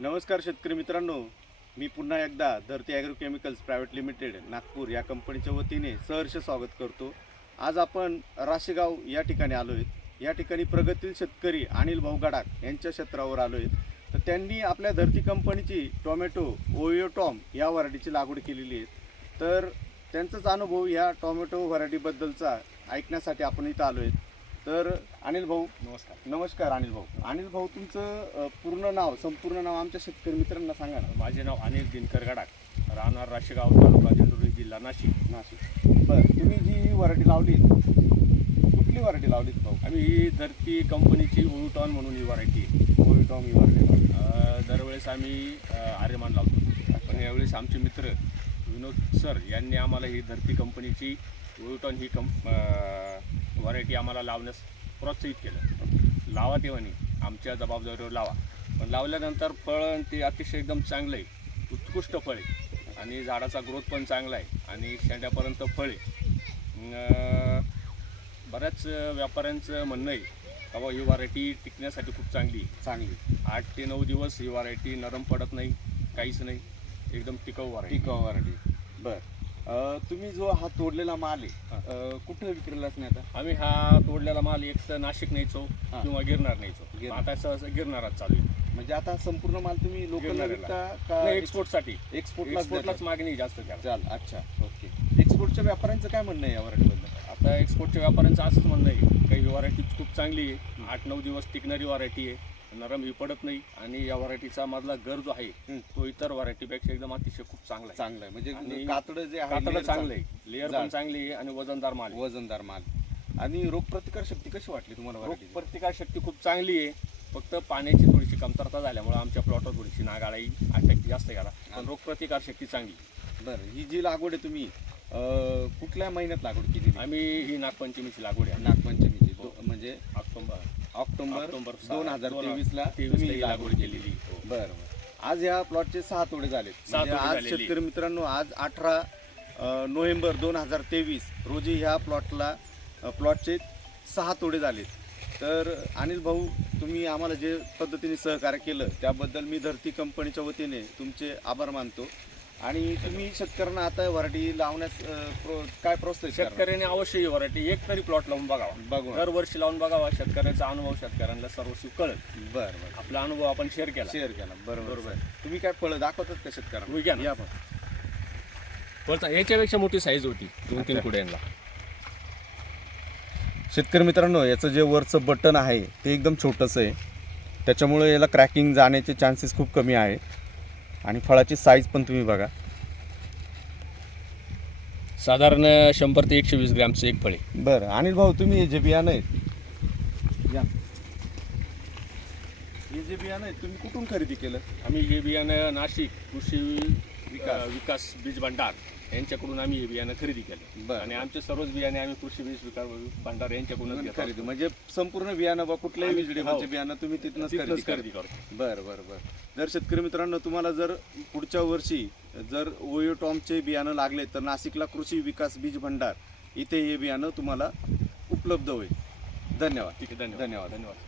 नमस्कार शेतकरी मित्रांनो. मी पुन्हा एकदा धरती ॲग्रोकेमिकल्स प्रायव्हेट लिमिटेड नागपूर या कंपनीच्या वतीने सहर्ष स्वागत करतो. आज आपण राशेगाव या ठिकाणी आलो आहेत या ठिकाणी प्रगतील शेतकरी अनिल भाऊ गडाख यांच्या क्षेत्रावर आलो आहेत तर त्यांनी आपल्या धरती कंपनीची टोमॅटो ओयो टॉम या व्हरायटीची लागवड केलेली आहे. तर त्यांचाच अनुभव या टोमॅटो व्हरायटीबद्दलचा ऐकण्यासाठी आपण इथं आलो आहेत तर अनिल भाऊ नमस्कार. नमस्कार अनिल भाऊ. अनिल भाऊ तुमचं पूर्ण नाव संपूर्ण नाव आमच्या शेतकरी मित्रांना सांगा ना. माझे नाव अनिल दिनकर गडाख राहणार राशेगाव तालुका दिंडोरी जिल्हा नाशिक. नाशिक. बरं तुम्ही जी व्हरायटी लावली कुठली व्हरायटी लावलीत भाऊ? आम्ही ही धरती कंपनीची उलटॉन म्हणून ही व्हरायटी टॉम ही व्हरायटी लावली. दरवेळेस आम्ही आर्यमान लावतो. पण यावेळेस आमचे मित्र विनोद सर यांनी आम्हाला ही धरती कंपनीची उलटॉन ही कंप व्हरायटी आम्हाला लावण्यास प्रोत्साहित केलं. लावा तेव्हा आमच्या जबाबदारीवर लावा. पण लावल्यानंतर फळ ते अतिशय एकदम चांगलं आहे उत्कृष्ट फळ आहे. आणि झाडाचा ग्रोथ पण चांगला आहे आणि शेंड्यापर्यंत फळ आहे. बऱ्याच व्यापाऱ्यांचं म्हणणं आहे का ही व्हरायटी टिकण्यासाठी खूप चांगली आहे. चांगली. आठ ते नऊ दिवस ही व्हरायटी नरम पडत नाही काहीच नाही. एकदम टिकाऊ व्हरायटी. टिकाऊ व्हरायटी. बरं. तुम्ही जो हा तोडलेला माल आहे कुठं विक्रीलाच नाही आता? आम्ही हा तोडलेला माल एक तर नाशिक न्यायचो. किंवा गिरणार न्यायचो. आता सहसा गिरणारच चालू आहे. म्हणजे आता संपूर्ण माल तुम्ही लोकलला गिरणाऱ्याला. विकता का एक्सपोर्टसाठी एक्सपोर्टलाच? मागणी जास्त चाल अच्छा. ओके. एक्सपोर्टच्या व्यापाऱ्यांचं काय म्हणणं आहे या व्हरायटीबद्दल आता एक्सपोर्टच्या व्यापाऱ्यांचं असंच म्हणणं आहे. काही व्हरायटी खूप चांगली आहे. आठ नऊ दिवस टिकणारी व्हरायटी आहे. नरम ही पडत नाही आणि या व्हरायटीचा मधला घर जो आहे. तो इतर व्हरायटीपेक्षा एकदम अतिशय खूप चांगला आहे. चांगलं आहे. म्हणजे आणि कातडं जे आहे कातडं layer चांगलं आहे. लेअर जाड. पण चांगली आहे आणि वजनदार माल आहे. वजनदार माल. आणि रोगप्रतिकार शक्ती कशी वाटली तुम्हाला रोग व्हरायटीची? प्रतिकार शक्ती खूप चांगली आहे. फक्त पाण्याची थोडीशी कमतरता झाल्यामुळे आमच्या प्लॉटवर थोडीशी नागाळाई अटॅक जास्त गेला पण रोग प्रतिकार शक्ती चांगली बरं ही जी लागवड आहे तुम्ही अं, कुठल्या महिन्यात लागवड केली आम्ही ही नागपंचमीची लागवड आहे. म्हणजे ऑक्टोबर. ऑक्टोबर दोन हजार तेवीस ला तेवीस ही लागवड केलेली. हो. बरं बरं. आज या प्लॉटचे सहा तोडे झाले म्हणजे आज. शेतकरी मित्रांनो आज अठरा नोव्हेंबर दोन हजार तेवीस रोजी ह्या प्लॉटला प्लॉटचे सहा तोडे झाले तर अनिल भाऊ तुम्ही आम्हाला जे पद्धतीने सहकार्य केलं त्याबद्दल मी धरती कंपनीच्या वतीने तुमचे आभार मानतो. आणि तुम्ही शेतकऱ्यांना आता व्हरायटी लावण्यास अं, प्रो- काय प्रोत्साहित करणार? शेतकऱ्याने अवश्य ही व्हरायटी एक तरी प्लॉट लावून बघावा. बघू दरवर्षी लावून बघावा शेतकऱ्याचा अनुभव शेतकऱ्यांना सर्वस्वी कळत बरं बरं. आपला अनुभव आपण शेअर केला. शेअर केला. बरोबर. बरोबर. तुम्ही काय फळं दाखवतात का शेतकऱ्यांना? तुम्ही घ्या ना. या पण. बोलता याच्यापेक्षा मोठी साईज होती दोन तीन. कुड्यांना. शेतकरी मित्रांनो याचं जे वरचं बटन आहे ते एकदम छोटंसं आहे. त्याच्यामुळे याला क्रॅकिंग जाण्याचे चान्सेस खूप कमी आहे आणि फळाची साईज पण तुम्ही बघा. साधारण शंभर ते एकशे वीस ग्रॅमचं एक फळे. बरं. अनिल भाऊ तुम्ही हे जे बियाणं आहेत या. हे जे बियाणं आहे तुम्ही कुठून खरेदी केलं? आम्ही हे बियाणं नाशिक कृषी विकास. विकास बीज भंडार यांच्याकडून आम्ही हे बियाणं खरेदी केलं बरं. आणि आमचे सर्वच बियाणे आम्ही कृषी बीज विकास भंडार यांच्याकडूनच घेतो खरेदी म्हणजे संपूर्ण बियाणं बा कुठल्याही आम्ही- व्हेजिटेबलचे हो. बियाणं तुम्ही तिथनंच खरेदी तिथनंच करा. खरेदी करतो बरं बरं बरं जर शेतकरी मित्रांनो तुम्हाला जर पुढच्या वर्षी जर ओयो टॉमचे बियाणं लागले तर नाशिकला कृषी विकास बीज भंडार इथे हे बियाणं तुम्हाला उपलब्ध होईल धन्यवाद ठीक आहे धन्यवाद धन्यवाद. धन्यवाद